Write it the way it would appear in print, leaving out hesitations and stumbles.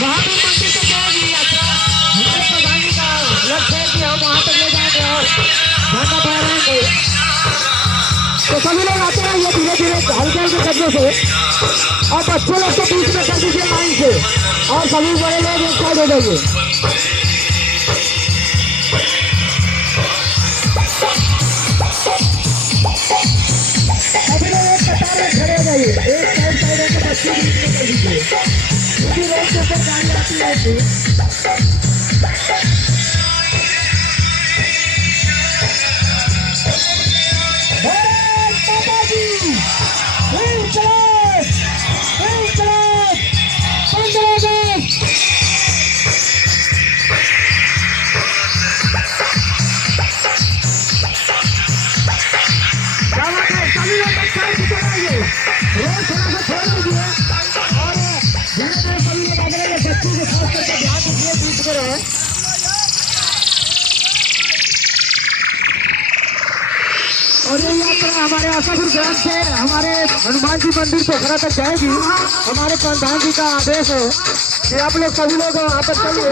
महावीर मंदिर तक जाएगी यात्रा। हमारे प्रधानी का लक्ष्य है कि हम वहाँ तक ले जाएंगे और झंडा फहराएंगे। तो सभी लोग आते हैं ये धीरे धीरे हल्के हल्के कदमों से, और बच्चे लोग तो बीच में कर दीजिए लाइन से, और सभी बड़े लोग एक साइड हो जाइए। सभी लोग एक कतार में खड़े हो जाइए, एक साइड साइड के बच्चे बीच में कर दीजिए, क्योंकि रोड के ऊपर गाड़ी आती रहती है। और ये यात्रा हमारे आशापुर ग्राम से हमारे हनुमान जी मंदिर पोखरा तक जाएगी। हमारे प्रधान जी का आदेश है कि आप लोग सभी लोग वहाँ पर चलिए।